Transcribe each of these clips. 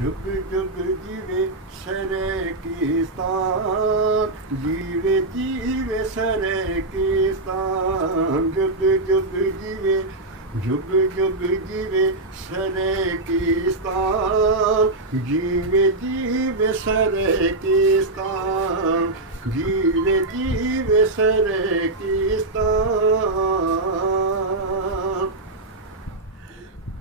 जुग जुग जीवे सरेकिस्तान, जीवे जीवे सरेकिस्तान, जुग जुग जीवे, जुग जुग जीवे सरेकिस्तान, जीवे जीवे सरेकिस्तान, जीवे जीवे सरेकिस्तान।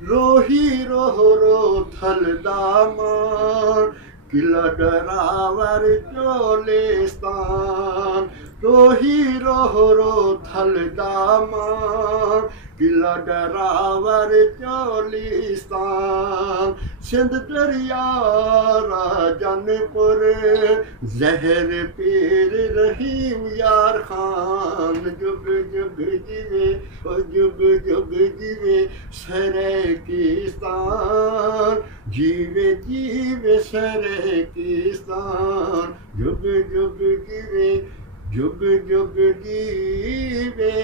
रोही रोहरो थलदामान, किला डरावर चोलिस्तान, रोही रोहरो थलदामान, किला डरावर चोलिस्तान, सिंध दरिया राजनपुर, जहर पीर रहीम यार खान, जुग जुग जीवे, जुग जुग जीवे सरेकिस्तान, जीवे जीवे सरेकिस्तान, जुग जुग जीवे, जुग जुग जीवे।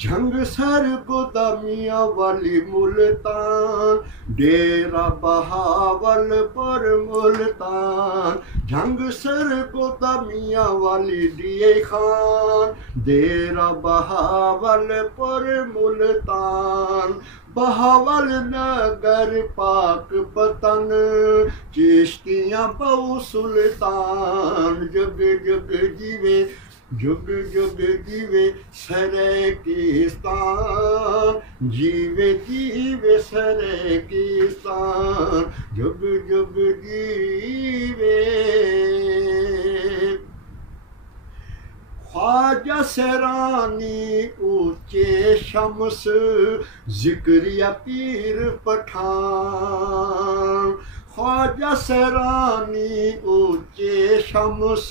झंग सर गोदामिया वाली मुल्तान, डेरा बहावल पर मुल्तान, झंग सर गोदामिया वाली दिए खान, डेरा बहावल पर मुल्तान, बहावल नगर पाक पतन, चिश्तियाँ बहु सुल्तान, जुग जुग जीवे, जुग जुग जीवे सरेकिस्तान, जीवे जीवे सरेकिस्तान, जुग जुग जीवे। ख्वाजा सरानी ऊंचे शम्स, जिक्रिया पीर पठान, ख्वाजा सरानी ऊंचे शम्स,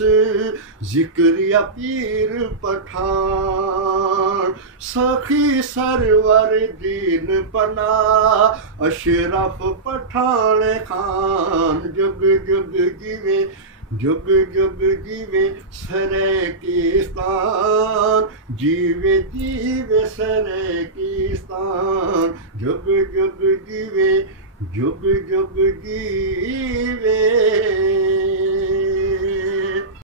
जिक्रिया पीर पठान, सखी सरवर दीन पना, अशरफ पठान खान, जुग जुग जीवे, जुग जुग जीवे सरेकिस्तान, जीवे जीवे सरेकिस्तान, जुग जुग जीवे, जुग जुग जीवे।